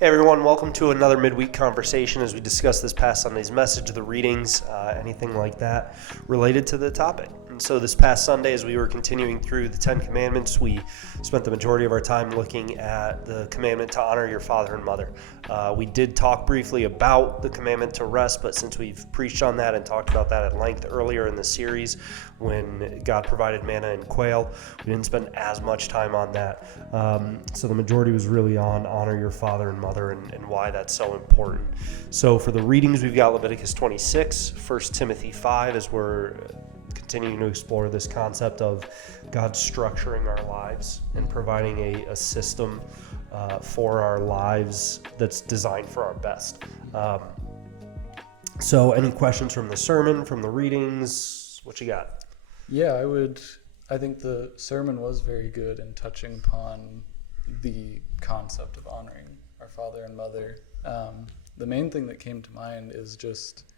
Hey everyone, welcome to another Midweek Conversation as we discuss this past Sunday's message, the readings, anything like that related to the topic. And so this past Sunday, as we were continuing through the Ten Commandments, we spent the majority of our time looking at the commandment to honor your father and mother. We did talk briefly about the commandment to rest, but since we've preached on that and talked about that at length earlier in the series when God provided manna and quail, we didn't spend as much time on that. So the majority was really on honor your father and mother and why that's so important. So for the readings, we've got Leviticus 26, 1 Timothy 5, as we're continuing to explore this concept of God structuring our lives and providing a system for our lives that's designed for our best. So any questions from the sermon, from the readings? What you got? Yeah, I think the sermon was very good in touching upon the concept of honoring our father and mother. The main thing that came to mind is just,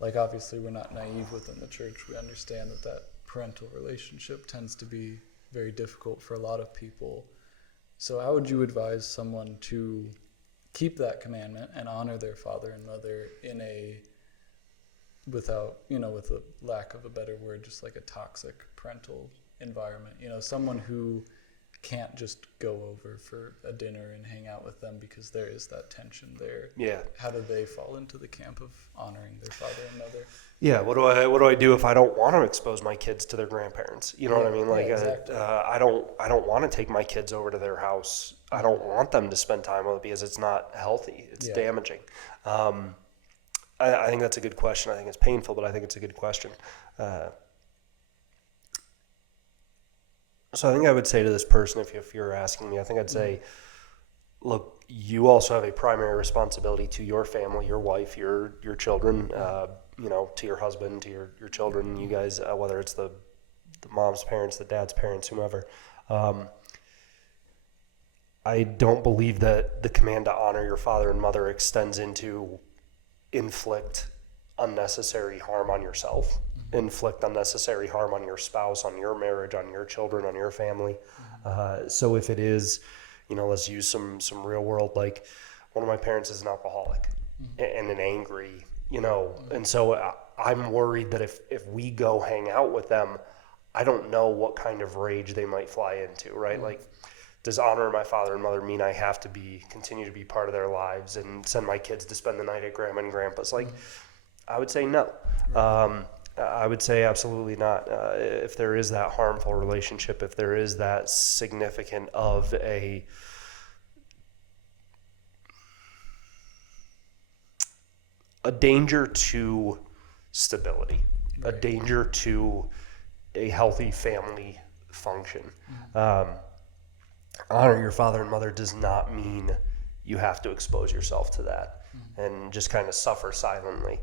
like, obviously we're not naive within the church. We understand that parental relationship tends to be very difficult for a lot of people. So how would you advise someone to keep that commandment and honor their father and mother in with a lack of a better word, just like a toxic parental environment? Someone who can't just go over for a dinner and hang out with them because there is that tension there. Yeah. How do they fall into the camp of honoring their father and mother? Yeah. What do I do if I don't want to expose my kids to their grandparents? You know what I mean? Like, exactly. I don't want to take my kids over to their house. I don't want them to spend time with it because it's not healthy. It's damaging. I think that's a good question. I think it's painful, but I think it's a good question. So I think I would say to this person, if you're asking me, I think I'd say, look, you also have a primary responsibility to your family, your wife, your children, to your husband, to your children, you guys, whether it's the mom's parents, the dad's parents, whomever. I don't believe that the command to honor your father and mother extends into inflict unnecessary harm on yourself. Inflict unnecessary harm on your spouse, on your marriage, on your children, on your family. So if it is, let's use some real world, like one of my parents is an alcoholic and an angry, and so I'm worried that if we go hang out with them, I don't know what kind of rage they might fly into, right? Like, does honoring my father and mother mean I have to continue to be part of their lives and send my kids to spend the night at grandma and grandpa's? Like, I would say no. I would say absolutely not. If there is that harmful relationship, if there is that significant of a danger to stability, a danger to a healthy family function. Honor your father and mother does not mean you have to expose yourself to that and just kind of suffer silently.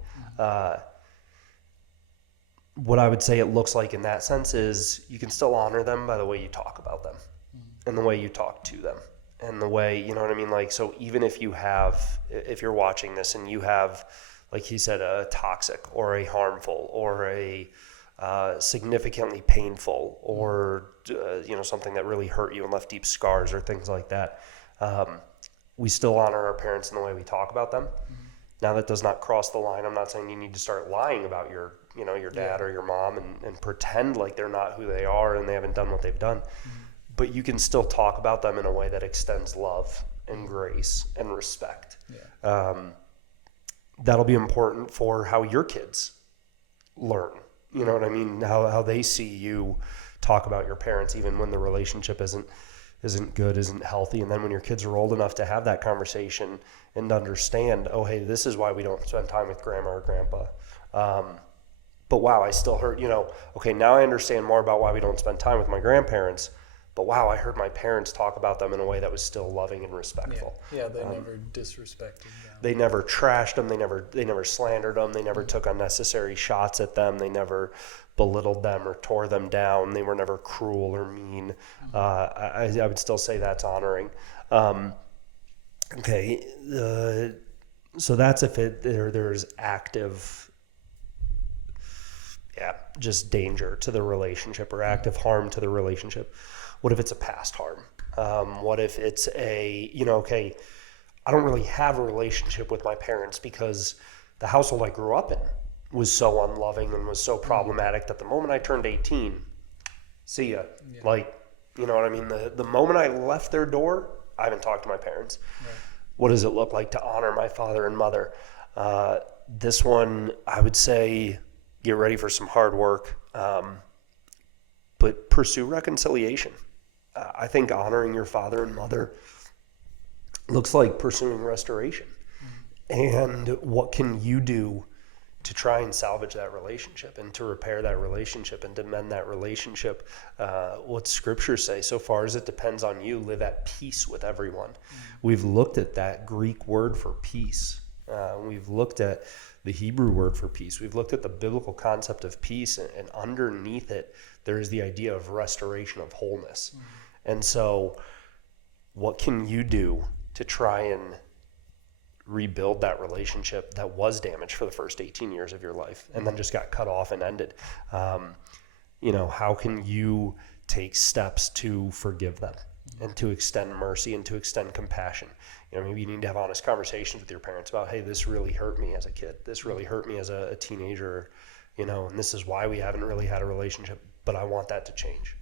What I would say it looks like in that sense is you can still honor them by the way you talk about them and the way you talk to them and the way, you know what I mean? Like, so even if you're watching this and you have, like he said, a toxic or a harmful or a significantly painful or, something that really hurt you and left deep scars or things like that, we still honor our parents in the way we talk about them. Now, that does not cross the line. I'm not saying you need to start lying about your dad or your mom and pretend like they're not who they are and they haven't done what they've done. But you can still talk about them in a way that extends love and grace and respect. That'll be important for how your kids learn. You know what I mean? How they see you talk about your parents, even when the relationship isn't good, isn't healthy. And then when your kids are old enough to have that conversation and understand, oh, hey, this is why we don't spend time with grandma or grandpa. But wow, I still heard, okay, now I understand more about why we don't spend time with my grandparents. But wow, I heard my parents talk about them in a way that was still loving and respectful. Yeah, they never disrespected them. They never trashed them. They never slandered them. They never took unnecessary shots at them. They never belittled them or tore them down. They were never cruel or mean. I would still say that's honoring. Okay, so that's if there's active, just danger to the relationship or active harm to the relationship. What if it's a past harm? What if it's I don't really have a relationship with my parents because the household I grew up in was so unloving and was so problematic that the moment I turned 18, see ya. Yeah. Like, you know what I mean? The moment I left their door, I haven't talked to my parents. Right. What does it look like to honor my father and mother? This one, I would say, get ready for some hard work, but pursue reconciliation. I think honoring your father and mother looks like pursuing restoration. And what can you do to try and salvage that relationship and to repair that relationship and to mend that relationship? What scriptures say, so far as it depends on you, live at peace with everyone. We've looked at that Greek word for peace. We've looked at the Hebrew word for peace. We've looked at the biblical concept of peace, and underneath it, there is the idea of restoration of wholeness. And so what can you do to try and rebuild that relationship that was damaged for the first 18 years of your life and then just got cut off and ended? How can you take steps to forgive them and to extend mercy and to extend compassion? Maybe you need to have honest conversations with your parents about, hey, this really hurt me as a kid. This really hurt me as a teenager, and this is why we haven't really had a relationship, but I want that to change.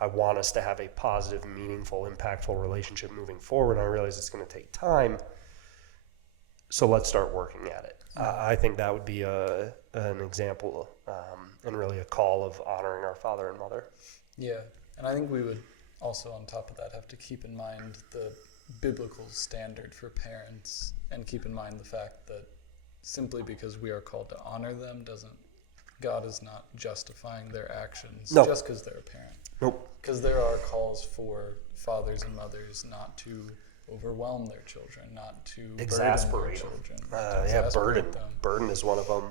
I want us to have a positive, meaningful, impactful relationship moving forward. I realize it's going to take time, so let's start working at it. I think that would be an example and really a call of honoring our father and mother. Yeah, and I think we would also, on top of that, have to keep in mind the biblical standard for parents and keep in mind the fact that simply because we are called to honor them God is not justifying their actions just because they're a parent. Nope. Because there are calls for fathers and mothers not to overwhelm their children, not to exasperate burden their children. Burden is one of them.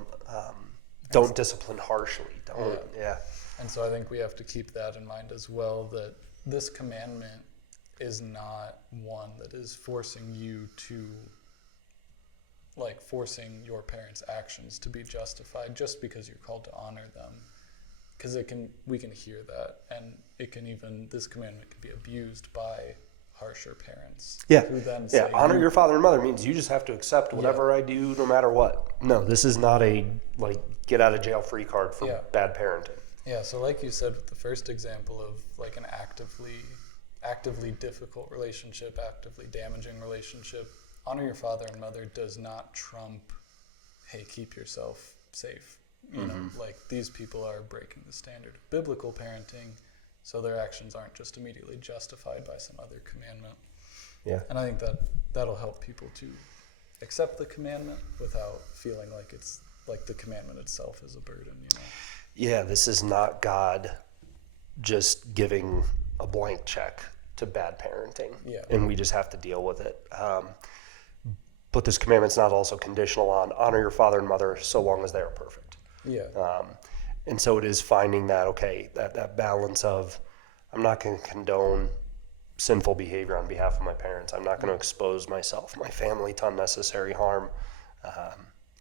Don't discipline harshly. And so I think we have to keep that in mind as well, that this commandment is not one that is forcing you to, forcing your parents' actions to be justified just because you're called to honor them. Because we can hear that, and this commandment can be abused by harsher parents. Yeah, who then say, honor your father and mother means you just have to accept whatever I do no matter what. No, this is not a, get out of jail free card for bad parenting. Yeah, so like you said with the first example of an actively difficult relationship, actively damaging relationship, honor your father and mother does not trump, hey, keep yourself safe. These people are breaking the standard of biblical parenting, so their actions aren't just immediately justified by some other commandment. Yeah. And I think that'll help people to accept the commandment without feeling like it's the commandment itself is a burden, Yeah, this is not God just giving a blank check to bad parenting, and we just have to deal with it. But this commandment's not also conditional on honor your father and mother so long as they are perfect. Yeah. And so it is finding that balance of, I'm not going to condone sinful behavior on behalf of my parents. I'm not going to expose myself, my family, to unnecessary harm.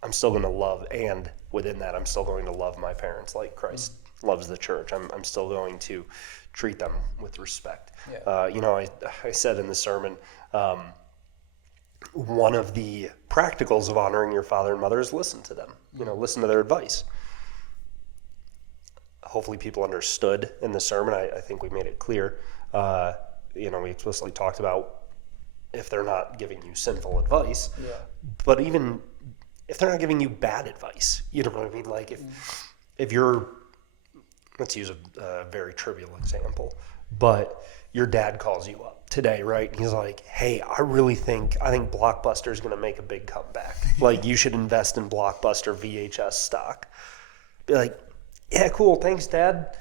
I'm still going to love, and within that, I'm still going to love my parents like Christ loves the church. I'm still going to treat them with respect. Yeah. I said in the sermon, one of the practicals of honoring your father and mother is listen to them. Listen to their advice. Hopefully people understood in the sermon. I think we made it clear. We explicitly talked about if they're not giving you sinful advice. Yeah. But even if they're not giving you bad advice, you know what I mean? If you're, let's use a very trivial example, but your dad calls you up today, right? He's like, hey, I think Blockbuster is going to make a big comeback. You should invest in Blockbuster VHS stock. Be like, yeah, cool, thanks, Dad.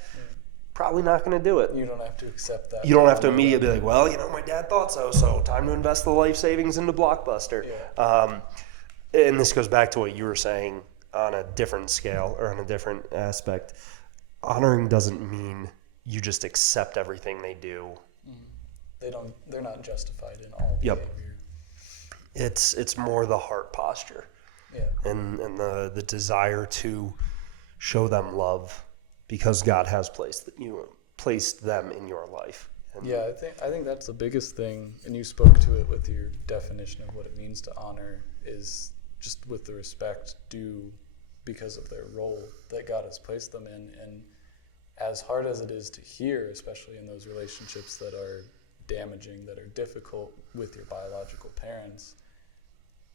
Probably not going to do it. You don't have to accept that. You don't have to immediately be like, well, my dad thought so time to invest the life savings into Blockbuster. Yeah. And this goes back to what you were saying on a different scale or on a different aspect. Honoring doesn't mean you just accept everything they do. They're not justified in all behavior. It's more the heart posture. Yeah. And the desire to show them love because God has placed them in your life. And Yeah, I think that's the biggest thing, and you spoke to it with your definition of what it means to honor, is just with the respect due because of their role that God has placed them in. And as hard as it is to hear, especially in those relationships that are damaging, that are difficult with your biological parents,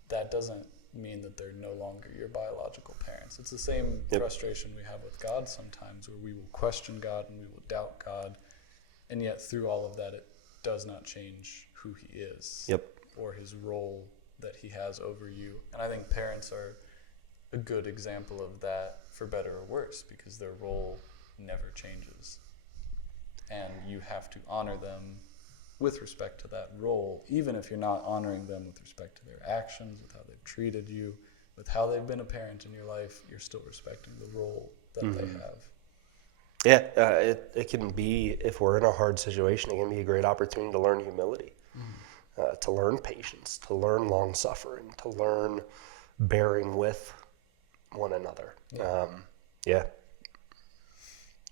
that doesn't mean that they're no longer your biological parents. It's the same frustration we have with God sometimes, where we will question God and we will doubt God, and yet through all of that, it does not change who he is or his role that he has over you. And I think parents are a good example of that, for better or worse, because their role never changes. And you have to honor them with respect to that role, even if you're not honoring them with respect to their actions, with how they've treated you, with how they've been a parent in your life. You're still respecting the role that they have. Yeah, it can be, if we're in a hard situation, it can be a great opportunity to learn humility, to learn patience, to learn long suffering, to learn bearing with one another.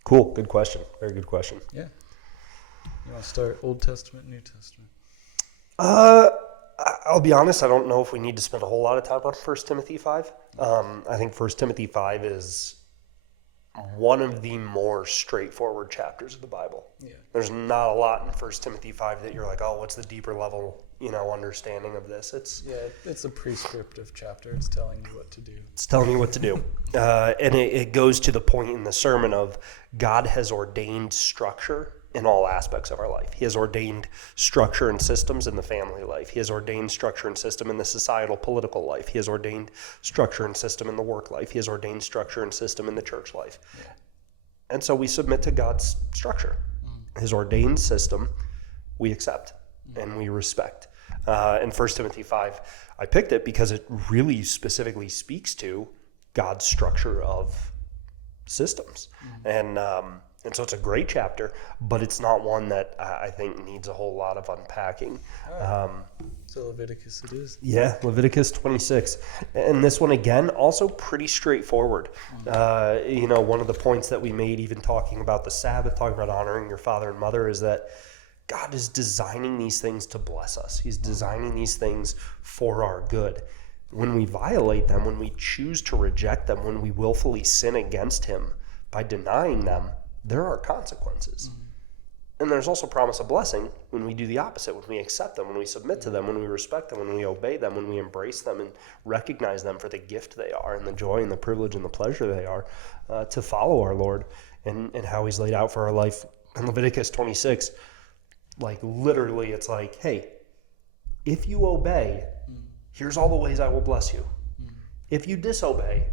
Cool. Good question. Very good question. Yeah. You want to start Old Testament, New Testament? I'll be honest, I don't know if we need to spend a whole lot of time on 1 Timothy 5. I think 1 Timothy 5 is one of the more straightforward chapters of the Bible. Yeah. There's not a lot in 1 Timothy 5 that you're like, oh, what's the deeper level, understanding of this? It's a prescriptive chapter. It's telling you what to do. It's telling you what to do. And it goes to the point in the sermon of God has ordained structure in all aspects of our life. He has ordained structure and systems in the family life. He has ordained structure and system in the societal political life. He has ordained structure and system in the work life. He has ordained structure and system in the church life. Yeah. And so we submit to God's structure. His ordained system we accept and we respect. In 1 Timothy 5, I picked it because it really specifically speaks to God's structure of systems. And so it's a great chapter, but it's not one that I think needs a whole lot of unpacking. So Leviticus it is. Yeah, Leviticus 26. And this one, again, also pretty straightforward. One of the points that we made, even talking about the Sabbath, talking about honoring your father and mother, is that God is designing these things to bless us. He's designing these things for our good. When we violate them, when we choose to reject them, when we willfully sin against him by denying them, there are consequences. And there's also promise of blessing when we do the opposite, when we accept them, when we submit to them, when we respect them, when we obey them, when we embrace them and recognize them for the gift they are and the joy and the privilege and the pleasure they are to follow our Lord and how he's laid out for our life. In Leviticus 26, literally it's like, hey, if you obey, here's all the ways I will bless you. If you disobey,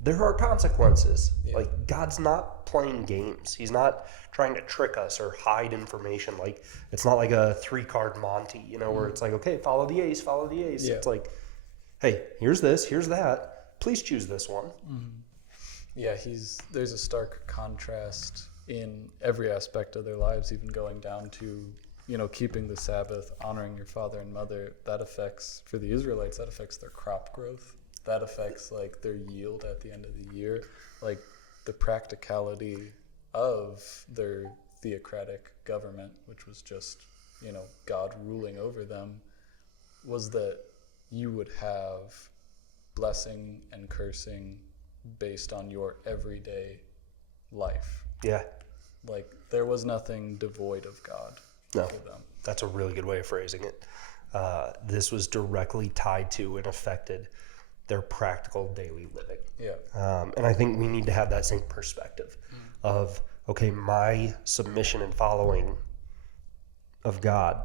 there are consequences. Yeah. God's not playing games. He's not trying to trick us or hide information. It's not like a 3-card Monty, where it's like, okay, follow the ace. Yeah. It's like, hey, here's this, here's that. Please choose this one. Yeah, there's a stark contrast in every aspect of their lives, even going down to, keeping the Sabbath, honoring your father and mother. That affects, for the Israelites, that affects their crop growth. That affects their yield at the end of the year, the practicality of their theocratic government, which was just, God ruling over them, was that you would have blessing and cursing based on your everyday life. Yeah. There was nothing devoid of God for them. That's a really good way of phrasing it. This was directly tied to and affected their practical daily living. Yeah. And I think we need to have that same perspective of, okay, my submission and following of God,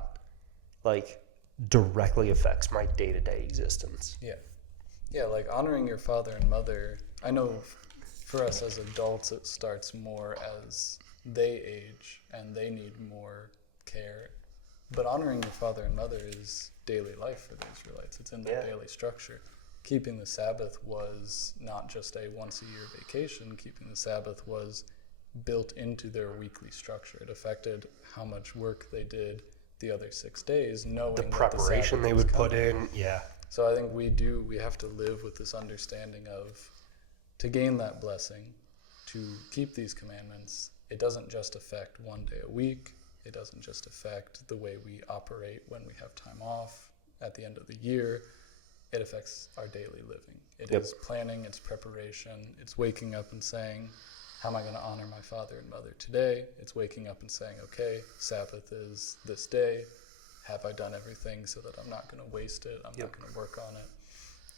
directly affects my day-to-day existence. Yeah. Yeah, honoring your father and mother, I know for us as adults, it starts more as they age and they need more care. But honoring your father and mother is daily life for the Israelites. It's in their daily structure. Keeping the Sabbath was not just a once-a-year vacation. Keeping the Sabbath was built into their weekly structure. It affected how much work they did the other 6 days, knowing the preparation they would put in. Yeah. So I think we have to live with this understanding of, to gain that blessing, to keep these commandments, it doesn't just affect one day a week. It doesn't just affect the way we operate when we have time off at the end of the year. It affects our daily living. It is planning, it's preparation, it's waking up and saying, how am I going to honor my father and mother today? It's waking up and saying, okay, Sabbath is this day. Have I done everything so that I'm not going to waste it? I'm not going to work on it.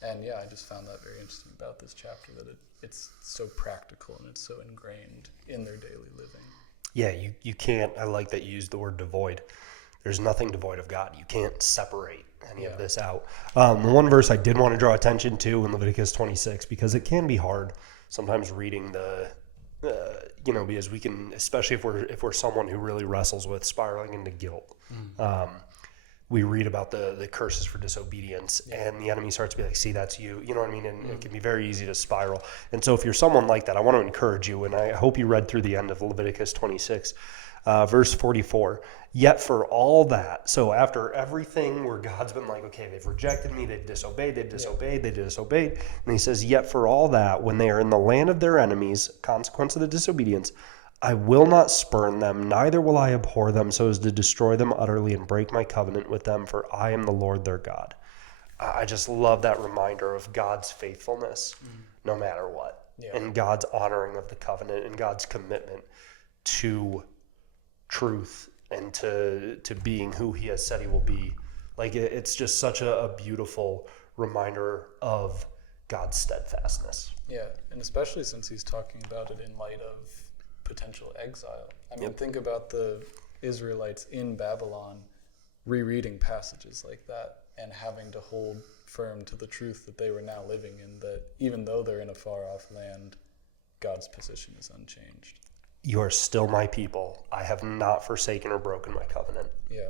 And yeah, I just found that very interesting about this chapter, that it's so practical and it's so ingrained in their daily living. Yeah, you can't, I like that you used the word devoid. There's nothing devoid of God. You can't separate any of this out. The one verse I did want to draw attention to in Leviticus 26, because it can be hard sometimes reading because we can, especially if we're someone who really wrestles with spiraling into guilt. We read about the curses for disobedience, and the enemy starts to be like, see, that's you. You know what I mean? And it can be very easy to spiral. And so if you're someone like that, I want to encourage you, and I hope you read through the end of Leviticus 26, verse 44. Yet for all that, so after everything where God's been like, okay, they've rejected me, they've disobeyed, and he says, yet for all that, when they are in the land of their enemies, consequence of the disobedience, I will not spurn them, neither will I abhor them so as to destroy them utterly and break my covenant with them, for I am the Lord their God. I just love that reminder of God's faithfulness, no matter what, and God's honoring of the covenant and God's commitment to truth and to being who he has said he will be. Like, it's just such a beautiful reminder of God's steadfastness. Yeah, and especially since he's talking about it in light of potential exile. I mean, think about the Israelites in Babylon rereading passages like that and having to hold firm to the truth that they were now living in, that even though they're in a far-off land, God's position is unchanged. You are still my people. I have not forsaken or broken my covenant. Yeah.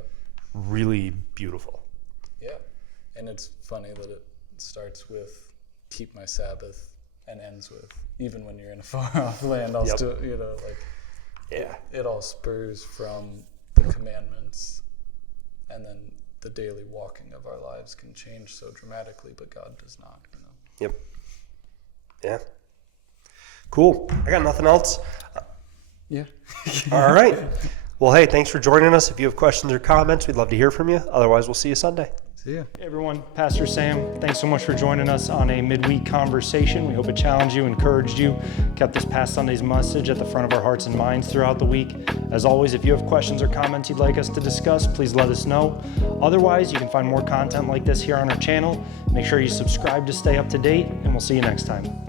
Really beautiful. Yeah. And it's funny that it starts with keep my Sabbath and ends with even when you're in a far off land, I'll still, it all spurs from the commandments, and then the daily walking of our lives can change so dramatically, but God does not, Yep. Yeah. Cool. I got nothing else. All right. Well, hey, thanks for joining us. If you have questions or comments, we'd love to hear from you. Otherwise, we'll see you Sunday. See ya. Hey everyone, Pastor Sam, thanks so much for joining us on a midweek conversation. We hope it challenged you, encouraged you, kept this past Sunday's message at the front of our hearts and minds throughout the week. As always, if you have questions or comments you'd like us to discuss, please let us know. Otherwise, you can find more content like this here on our channel. Make sure you subscribe to stay up to date, and we'll see you next time.